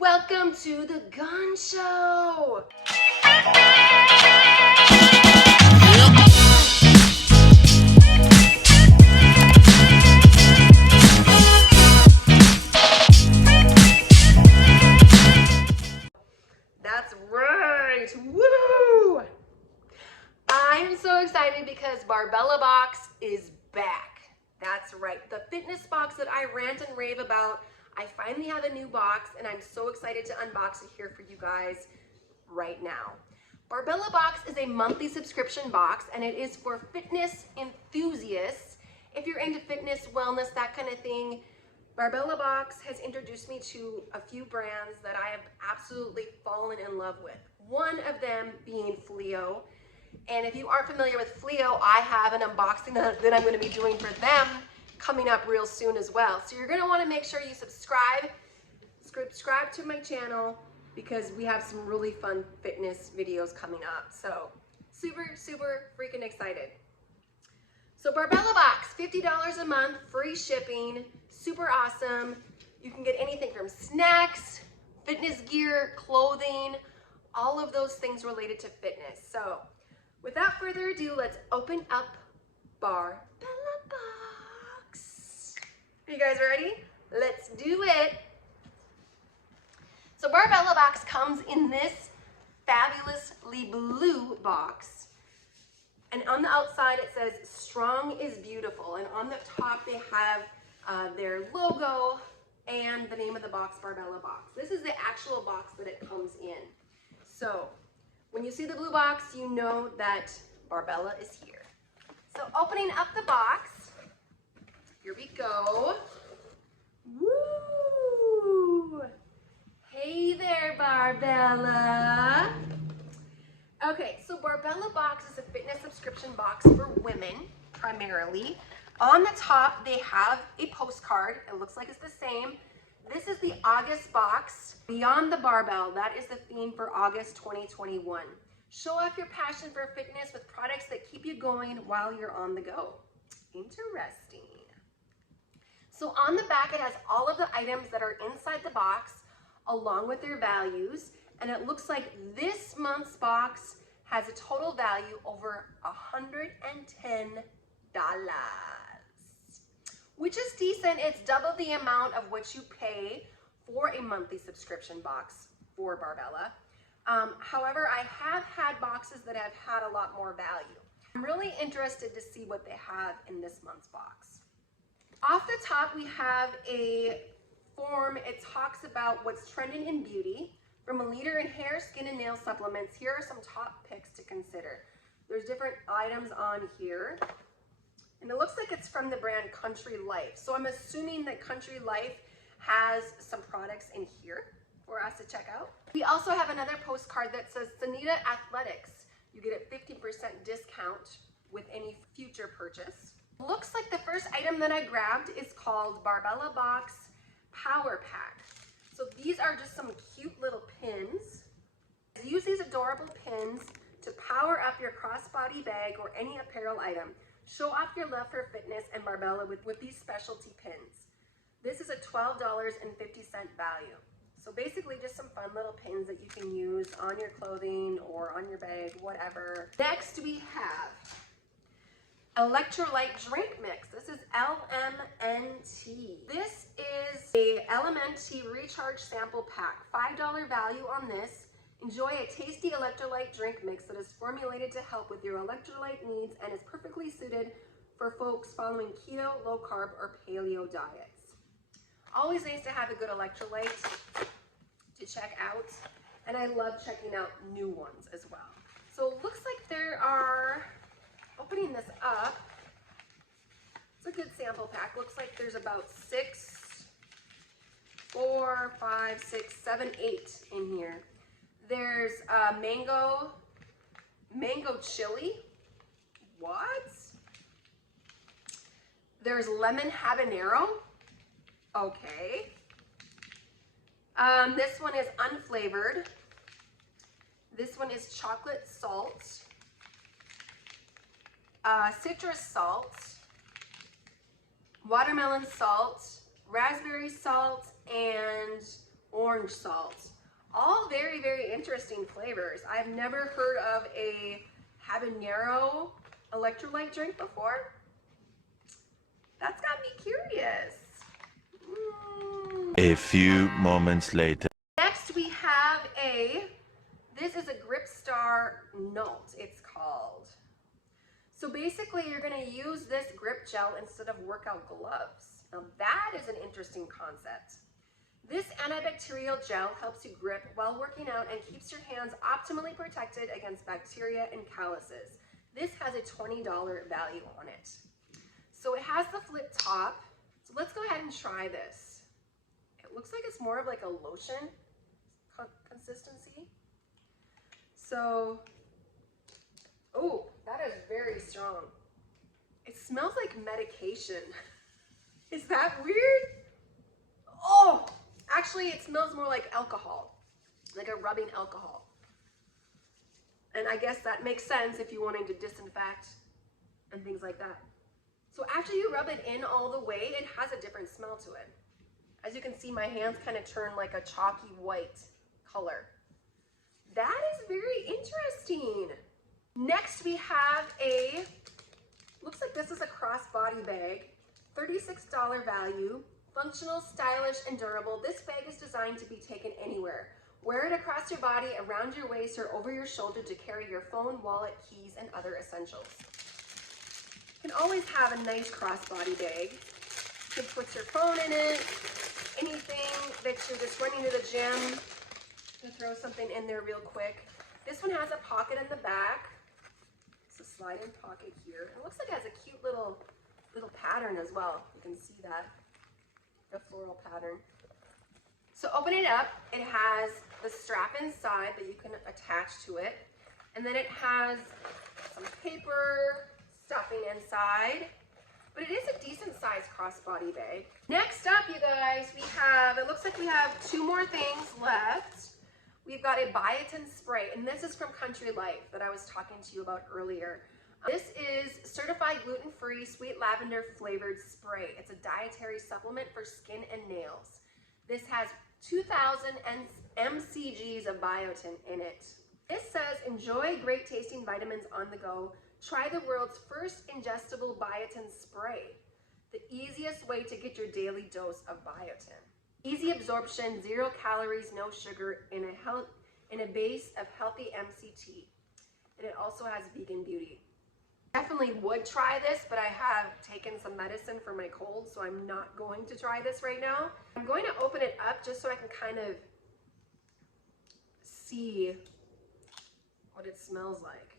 Welcome to the Gun Show. That's right. Woo! I'm so excited because Barbella Box is back. That's right. The fitness box that I rant and rave about, I finally have a new box and I'm so excited to unbox it here for you guys right now. Barbella Box is a monthly subscription box and it is for fitness enthusiasts. If you're into fitness, wellness, that kind of thing, Barbella Box has introduced me to a few brands that I have absolutely fallen in love with. One of them being Fleo. And if you aren't familiar with Fleo, I have an unboxing that I'm going to be doing for them coming up real soon as well. So you're going to want to make sure you subscribe to my channel because we have some really fun fitness videos coming up. So super freaking excited. So Barbella Box, $50 a month, free shipping, super awesome. You can get anything from snacks, fitness gear, clothing, all of those things related to fitness. So without further ado, let's open up Barbella Box. Are you guys ready? Let's do it. So Barbella Box comes in this fabulously blue box. And on the outside it says, "Strong is beautiful." And on the top they have their logo and the name of the box, Barbella Box. This is the actual box that it comes in. So when you see the blue box, you know that Barbella is here. So opening up the box, here we go. Woo! Hey there, Barbella. Okay, so Barbella Box is a fitness subscription box for women, primarily. On the top, they have a postcard. It looks like it's the same. This is the August box, Beyond the Barbell. That is the theme for August 2021. Show off your passion for fitness with products that keep you going while you're on the go. Interesting. So on the back, it has all of the items that are inside the box, along with their values. And it looks like this month's box has a total value over $110, which is decent. It's double the amount of what you pay for a monthly subscription box for Barbella. However, I have had boxes that have had a lot more value. I'm really interested to see what they have in this month's box. Off the top, we have a form. It talks about what's trending in beauty. From a leader in hair, skin, and nail supplements, here are some top picks to consider. There's different items on here. And it looks like it's from the brand Country Life. So I'm assuming that Country Life has some products in here for us to check out. We also have another postcard that says Senita Athletics. You get a 50% discount with any future purchase. Looks like the first item that I grabbed is called Barbella Box Power Pack. So these are just some cute little pins. Use these adorable pins to power up your crossbody bag or any apparel item. Show off your love for fitness and Barbella with these specialty pins. This is a $12.50 value. So basically just some fun little pins that you can use on your clothing or on your bag, whatever. Next we have electrolyte drink mix. This is LMNT. This is a LMNT Recharge sample pack. $5 value on this. Enjoy a tasty electrolyte drink mix that is formulated to help with your electrolyte needs and is perfectly suited for folks following keto, low carb, or paleo diets. Always nice to have a good electrolyte to check out, and I love checking out new ones as well. So it looks like there are, opening this up, it's a good sample pack. Looks like there's about 4, 5, 6, 7, 8 in here. There's mango chili. What? There's lemon habanero. Okay. This one is unflavored. This one is chocolate salt, citrus salt, watermelon salt, raspberry salt, and orange salt. All very, very interesting flavors. I've never heard of a habanero electrolyte drink before. That's got me curious. A few moments later. Next we have this is a Gripstar Nalt, it's called. So basically you're gonna use this grip gel instead of workout gloves. Now that is an interesting concept. This antibacterial gel helps you grip while working out and keeps your hands optimally protected against bacteria and calluses. This has a $20 value on it. So it has the flip top. So let's go ahead and try this. It looks like it's more of like a lotion consistency. So, oh, that is very strong. It smells like medication. Is that weird? Oh, actually it smells more like alcohol, like a rubbing alcohol. And I guess that makes sense if you're wanting to disinfect and things like that. So after you rub it in all the way, it has a different smell to it. As you can see, my hands kind of turn like a chalky white color. That is very interesting. Next we have looks like this is a crossbody bag, $36 value, functional, stylish, and durable. This bag is designed to be taken anywhere. Wear it across your body, around your waist, or over your shoulder to carry your phone, wallet, keys, and other essentials. You can always have a nice crossbody bag. You can put your phone in it, anything that you're just running to the gym, you can throw something in there real quick. This one has a pocket in the back. It's a slide-in pocket here. It looks like it has a cute little pattern as well. You can see that, the floral pattern. So opening it up, it has the strap inside that you can attach to it. And then it has some paper, stuffing inside. But it is a decent sized crossbody bag. Next up, you guys, it looks like we have two more things left. We've got a biotin spray, and this is from Country Life that I was talking to you about earlier. This is certified gluten-free, sweet lavender flavored spray. It's a dietary supplement for skin and nails. This has 2,000 mcgs of biotin in it. This says, enjoy great tasting vitamins on the go. Try the world's first ingestible biotin spray. The easiest way to get your daily dose of biotin. Easy absorption, 0 calories, no sugar, in a base of healthy MCT. And it also has vegan beauty. Definitely would try this, but I have taken some medicine for my cold, so I'm not going to try this right now. I'm going to open it up just so I can kind of see what it smells like.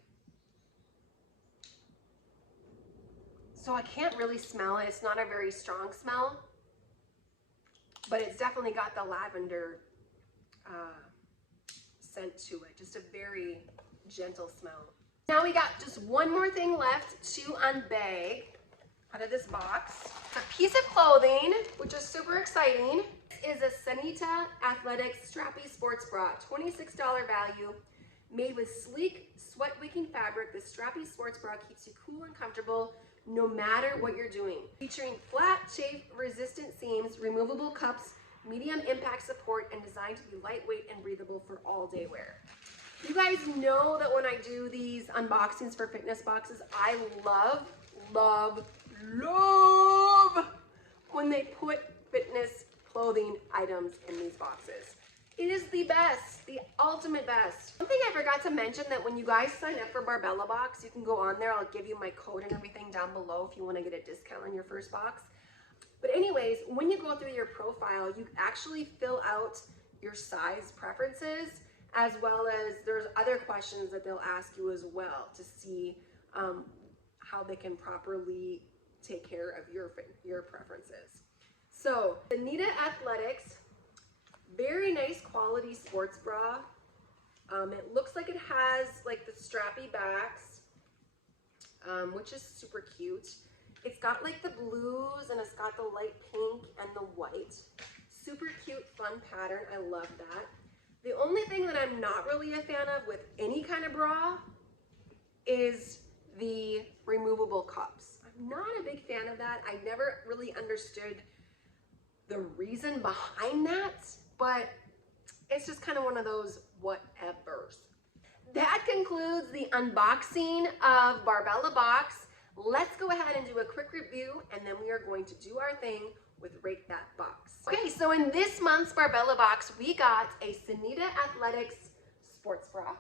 So I can't really smell it. It's not a very strong smell, but it's definitely got the lavender scent to it. Just a very gentle smell. Now we got just one more thing left to unbag out of this box. A piece of clothing, which is super exciting. This is a Senita Athletics Strappy sports bra, $26 value. Made with sleek, sweat-wicking fabric, the Strappy sports bra keeps you cool and comfortable no matter what you're doing. Featuring flat, chafe-resistant seams, removable cups, medium impact support, and designed to be lightweight and breathable for all-day wear. You guys know that when I do these unboxings for fitness boxes, I love when they put fitness clothing items in these boxes. It is the best, the ultimate best. One thing I forgot to mention, that when you guys sign up for Barbella Box, you can go on there. I'll give you my code and everything down below if you want to get a discount on your first box. But anyways, when you go through your profile, you actually fill out your size preferences, as well as there's other questions that they'll ask you as well to see how they can properly take care of your preferences. So, Senita Athletics, very nice quality sports bra. It looks like it has like the strappy backs, which is super cute. It's got like the blues and it's got the light pink and the white. Super cute, fun pattern. I love that. The only thing that I'm not really a fan of with any kind of bra is the removable cups. I'm not a big fan of that. I never really understood the reason behind that, but It's just kind of one of those whatevers. That concludes the unboxing of Barbella Box. Let's go ahead and do a quick review, and then we are going to do our thing with Rate That Box. Okay, so in this month's Barbella Box, we got a Senita Athletics sports bra,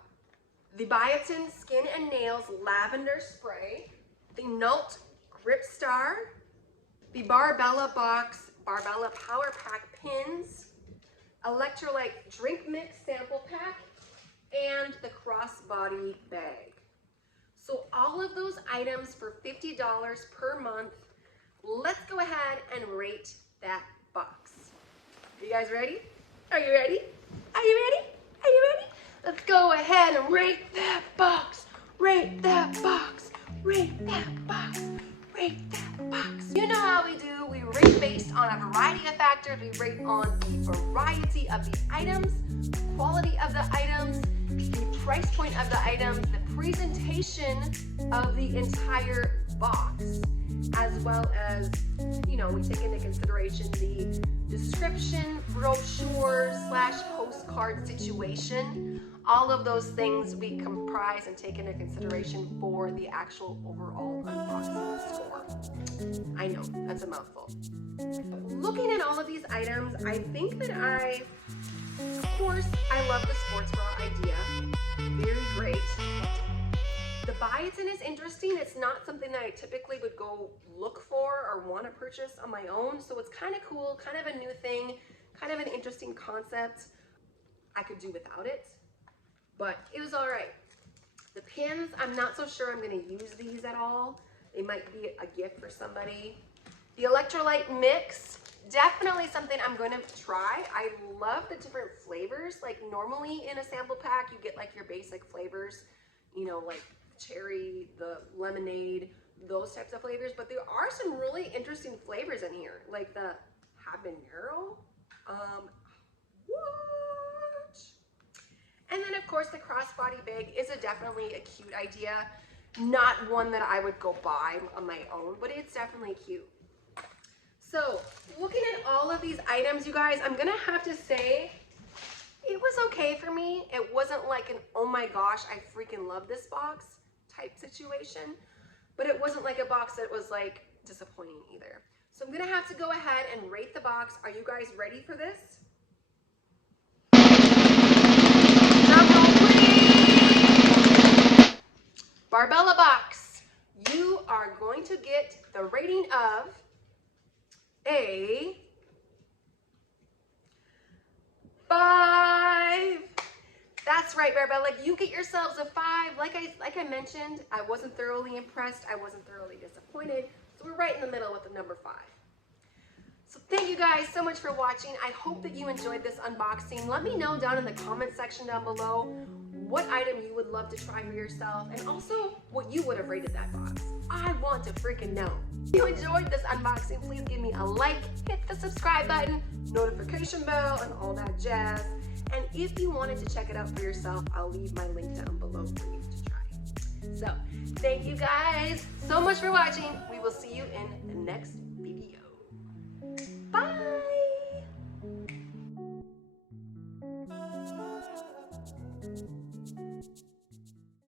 the Biotin Skin and Nails Lavender Spray, the Nalt Gripstar, the Barbella Box Barbella Power Pack Pins, electrolyte drink mix sample pack, and the crossbody bag. So all of those items for $50 per month. Let's go ahead and rate that box. Are you guys ready? Are you ready? Are you ready? Are you ready? Let's go ahead and rate that box. Rate that box. Rate that box. Rate that box. You know how we do. We rate based on a variety of factors. We rate on the variety of the items, quality of the items, the price point of the items, the presentation of the entire box, as well as, you know, we take into consideration the description, brochure / postcard situation. All of those things we comprise and take into consideration for the actual overall unboxing score. I know, that's a mouthful. Looking at all of these items, I think that of course, I love the sports bra idea. Very great. The Biotin is interesting. It's not something that I typically would go look for or want to purchase on my own. So it's kind of cool, kind of a new thing, kind of an interesting concept. I could do without it, but it was all right. The pins, I'm not so sure I'm going to use these at all. They might be a gift for somebody. The electrolyte mix, definitely something I'm going to try. I love the different flavors. Like normally in a sample pack, you get like your basic flavors, you know, like cherry, the lemonade, those types of flavors. But there are some really interesting flavors in here, like the habanero. What? And then of course the crossbody bag is definitely a cute idea. Not one that I would go buy on my own, but it's definitely cute. So looking at all of these items, you guys, I'm gonna have to say it was okay for me. It wasn't like an, oh my gosh, I freaking love this box type situation, but it wasn't like a box that was like disappointing either. So I'm gonna have to go ahead and rate the box. Are you guys ready for this? Drum roll, please. Barbella Box, you are going to get the rating of a 5. That's right, Barbella. You get yourselves a 5. Like I mentioned, I wasn't thoroughly impressed. I wasn't thoroughly disappointed. So we're right in the middle with the number 5. So thank you guys so much for watching. I hope that you enjoyed this unboxing. Let me know down in the comment section down below what item you would love to try for yourself, and also what you would have rated that box. I want to freaking know. If you enjoyed this unboxing, please give me a like, hit the subscribe button, notification bell, and all that jazz. And if you wanted to check it out for yourself, I'll leave my link down below for you to try. So thank you guys so much for watching. We will see you in the next video.